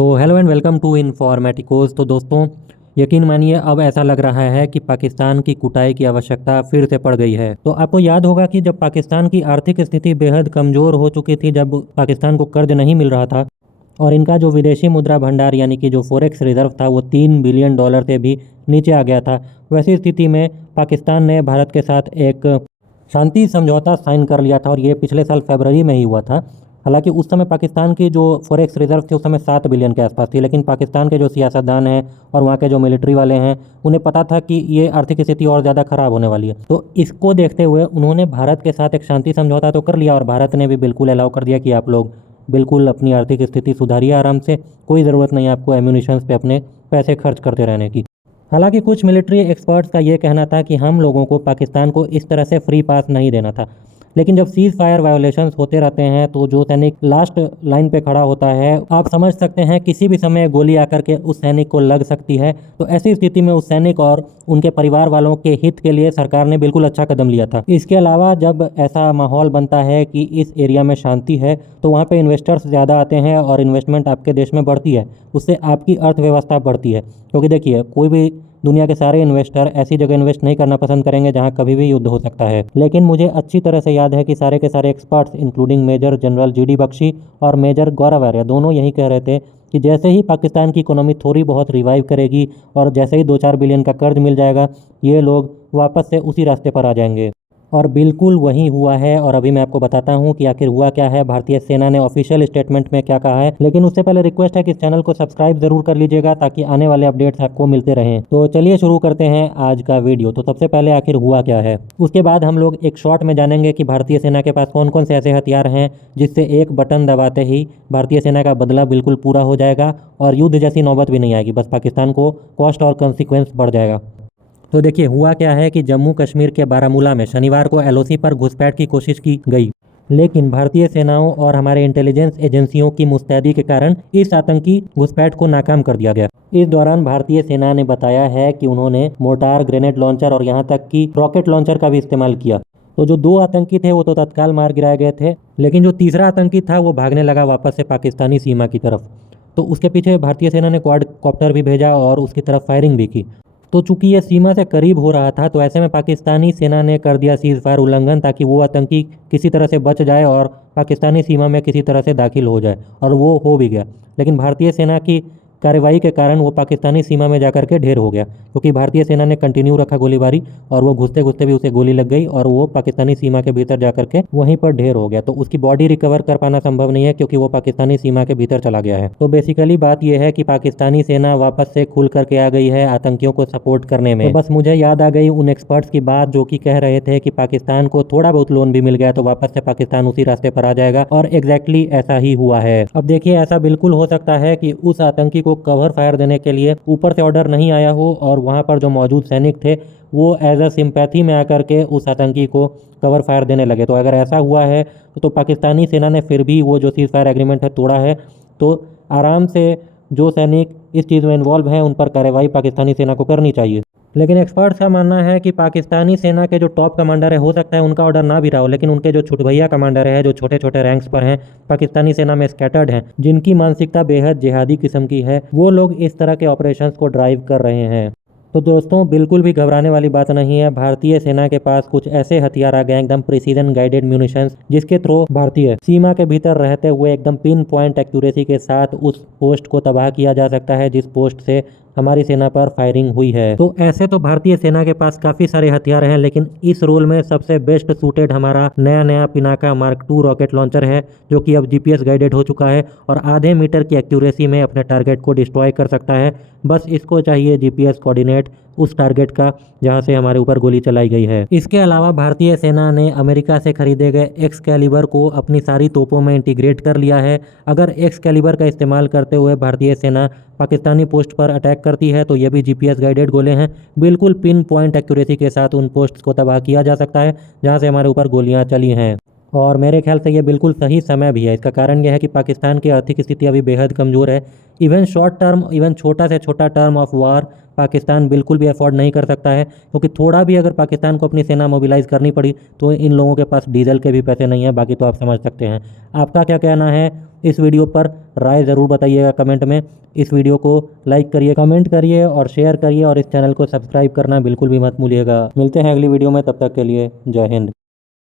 So hello and welcome to Informaticos. तो दोस्तों, यकीन मानिए अब ऐसा लग रहा है कि पाकिस्तान की कुटाई की आवश्यकता फिर से पड़ गई है। तो आपको याद होगा कि जब पाकिस्तान की आर्थिक स्थिति बेहद कमज़ोर हो चुकी थी, जब पाकिस्तान को कर्ज नहीं मिल रहा था और इनका जो विदेशी मुद्रा भंडार यानी कि जो फॉरेक्स रिजर्व था वो $3 बिलियन से भी नीचे आ गया था, वैसी स्थिति में पाकिस्तान ने भारत के साथ एक शांति समझौता साइन कर लिया था और ये पिछले साल फरवरी में ही हुआ था। हालांकि उस समय पाकिस्तान की जो फॉरेक्स रिजर्व थी उस समय 7 बिलियन के आसपास थी, लेकिन पाकिस्तान के जो सियासतदान हैं और वहाँ के जो मिलिट्री वाले हैं उन्हें पता था कि ये आर्थिक स्थिति और ज़्यादा खराब होने वाली है। तो इसको देखते हुए उन्होंने भारत के साथ एक शांति समझौता तो कर लिया और भारत ने भी बिल्कुल अलाउ कर दिया कि आप लोग बिल्कुल अपनी आर्थिक स्थिति सुधारिए आराम से, कोई ज़रूरत नहीं है आपको एम्यूनिशंस पे अपने पैसे खर्च करते रहने की। हालांकि कुछ मिलिट्री एक्सपर्ट्स का ये कहना था कि हम लोगों को पाकिस्तान को इस तरह से फ्री पास नहीं देना था, लेकिन जब सीज़ फायर वायोलेशंस होते रहते हैं तो जो सैनिक लास्ट लाइन पे खड़ा होता है, आप समझ सकते हैं किसी भी समय गोली आकर के उस सैनिक को लग सकती है। तो ऐसी स्थिति में उस सैनिक और उनके परिवार वालों के हित के लिए सरकार ने बिल्कुल अच्छा कदम लिया था। इसके अलावा जब ऐसा माहौल बनता है कि इस एरिया में शांति है तो वहाँ पे इन्वेस्टर्स ज़्यादा आते हैं और इन्वेस्टमेंट आपके देश में बढ़ती है, उससे आपकी अर्थव्यवस्था बढ़ती है। क्योंकि देखिए, कोई भी दुनिया के सारे इन्वेस्टर ऐसी जगह इन्वेस्ट नहीं करना पसंद करेंगे जहां कभी भी युद्ध हो सकता है। लेकिन मुझे अच्छी तरह से याद है कि सारे के सारे experts including major general GD Bakshi और मेजर गौरव आर्या दोनों यही कह रहे थे कि जैसे ही पाकिस्तान की इकोनॉमी थोड़ी बहुत रिवाइव करेगी और जैसे ही 2-4 बिलियन का कर्ज मिल जाएगा, ये लोग वापस से उसी रास्ते पर आ जाएंगे। और बिल्कुल वही हुआ है। और अभी मैं आपको बताता हूँ कि आखिर हुआ क्या है, भारतीय सेना ने ऑफिशियल स्टेटमेंट में क्या कहा है। लेकिन उससे पहले रिक्वेस्ट है कि इस चैनल को सब्सक्राइब जरूर कर लीजिएगा ताकि आने वाले अपडेट्स आपको मिलते रहें। तो चलिए शुरू करते हैं आज का वीडियो। तो सबसे पहले आखिर हुआ क्या है, उसके बाद हम लोग एक शॉर्ट में जानेंगे कि भारतीय सेना के पास कौन कौन से ऐसे हथियार हैं जिससे एक बटन दबाते ही भारतीय सेना का बदला बिल्कुल पूरा हो जाएगा और युद्ध जैसी नौबत भी नहीं आएगी, बस पाकिस्तान को कॉस्ट और कॉन्सिक्वेंस बढ़ जाएगा। तो देखिए, हुआ क्या है कि जम्मू कश्मीर के बारामूला में शनिवार को LOC पर घुसपैठ की कोशिश की गई, लेकिन भारतीय सेनाओं और हमारे इंटेलिजेंस एजेंसियों की मुस्तैदी के कारण इस आतंकी घुसपैठ को नाकाम कर दिया गया। इस दौरान भारतीय सेना ने बताया है कि उन्होंने मोर्टार, ग्रेनेड लॉन्चर और यहाँ तक कि रॉकेट लॉन्चर का भी इस्तेमाल किया। तो जो 2 आतंकी थे वो तो तत्काल मार गिराए गए थे, लेकिन जो तीसरा आतंकी था वो भागने लगा वापस से पाकिस्तानी सीमा की तरफ। तो उसके पीछे भारतीय सेना ने क्वाड कॉप्टर भी भेजा और उसकी तरफ फायरिंग भी की। तो चूंकि ये सीमा से करीब हो रहा था तो ऐसे में पाकिस्तानी सेना ने कर दिया सीज़ फायर उल्लंघन, ताकि वो आतंकी किसी तरह से बच जाए और पाकिस्तानी सीमा में किसी तरह से दाखिल हो जाए, और वो हो भी गया। लेकिन भारतीय सेना की कार्रवाई के कारण वो पाकिस्तानी सीमा में जाकर के ढेर हो गया, क्योंकि भारतीय सेना ने कंटिन्यू रखा गोलीबारी और वो घुसते घुसते भी उसे गोली लग गई और वो पाकिस्तानी सीमा के भीतर जाकर के वहीं पर ढेर हो गया। तो उसकी बॉडी रिकवर कर पाना संभव नहीं है क्योंकि वो पाकिस्तानी सीमा के भीतर चला गया है। तो बेसिकली बात यह है कि पाकिस्तानी सेना वापस से खुल करके आ गई है आतंकियों को सपोर्ट करने में। तो बस मुझे याद आ गई उन एक्सपर्ट्स की बात जो कि कह रहे थे कि पाकिस्तान को थोड़ा बहुत लोन भी मिल गया तो वापस से पाकिस्तान उसी रास्ते पर आ जाएगा, और एग्जैक्टली ऐसा ही हुआ है। अब देखिए, ऐसा बिल्कुल हो सकता है कि उस आतंकी को कवर फायर देने के लिए ऊपर से ऑर्डर नहीं आया हो और वहां पर जो मौजूद सैनिक थे वो एज अ सिंपैथी में आकर के उस आतंकी को कवर फायर देने लगे। तो अगर ऐसा हुआ है तो पाकिस्तानी सेना ने फिर भी वो जो सीज फायर एग्रीमेंट है तोड़ा है। तो आराम से जो सैनिक इस चीज़ में इन्वॉल्व हैं उन पर कार्रवाई पाकिस्तानी सेना को करनी चाहिए। लेकिन एक्सपर्ट्स का मानना है कि पाकिस्तानी सेना के जो टॉप कमांडर है, हो सकता है उनका ऑर्डर ना भी रहा हो, लेकिन उनके जो छुटभैया कमांडर है जो छोटे छोटे रैंक्स पर हैं पाकिस्तानी सेना में स्कैटर्ड हैं, जिनकी मानसिकता बेहद जिहादी किस्म की है, वो लोग इस तरह के ऑपरेशंस को ड्राइव कर रहे हैं। तो दोस्तों, बिल्कुल भी घबराने वाली बात नहीं है। भारतीय सेना के पास कुछ ऐसे हथियार आ गए, एकदम प्रिसीजन गाइडेड म्यूनिशंस, जिसके थ्रू भारतीय सीमा के भीतर रहते हुए एकदम पिन पॉइंट एक्यूरेसी के साथ उस पोस्ट को तबाह किया जा सकता है जिस पोस्ट से हमारी सेना पर फायरिंग हुई है। तो ऐसे तो भारतीय सेना के पास काफ़ी सारे हथियार हैं, लेकिन इस रोल में सबसे बेस्ट सूटेड हमारा नया पिनाका मार्क 2 रॉकेट लॉन्चर है, जो कि अब GPS गाइडेड हो चुका है और आधे मीटर की एक्यूरेसी में अपने टारगेट को डिस्ट्रॉय कर सकता है। बस इसको चाहिए GPS कोऑर्डिनेट उस टारगेट का जहां से हमारे ऊपर गोली चलाई गई है। इसके अलावा भारतीय सेना ने अमेरिका से खरीदे गए एक्सकैलिबर को अपनी सारी तोपों में इंटीग्रेट कर लिया है। अगर एक्सकैलिबर का इस्तेमाल करते हुए भारतीय सेना पाकिस्तानी पोस्ट पर अटैक करती है तो ये भी GPS गाइडेड गोले हैं, बिल्कुल पिन पॉइंट एक्यूरेसी के साथ उन पोस्ट को तबाह किया जा सकता है जहाँ से हमारे ऊपर गोलियाँ चली हैं। और मेरे ख्याल से ये बिल्कुल सही समय भी है। इसका कारण यह है कि पाकिस्तान की आर्थिक स्थिति अभी बेहद कमज़ोर है। इवन शॉर्ट टर्म, इवन छोटा से छोटा टर्म ऑफ वार पाकिस्तान बिल्कुल भी अफोर्ड नहीं कर सकता है, क्योंकि थोड़ा भी अगर पाकिस्तान को अपनी सेना मोबिलाइज करनी पड़ी तो इन लोगों के पास डीजल के भी पैसे नहीं हैं। बाकी तो आप समझ सकते हैं। आपका क्या कहना है इस वीडियो पर, राय ज़रूर बताइएगा कमेंट में। इस वीडियो को लाइक करिए, कमेंट करिए और शेयर करिए, और इस चैनल को सब्सक्राइब करना बिल्कुल भी मत भूलिएगा। मिलते हैं अगली वीडियो में, तब तक के लिए जय हिंद।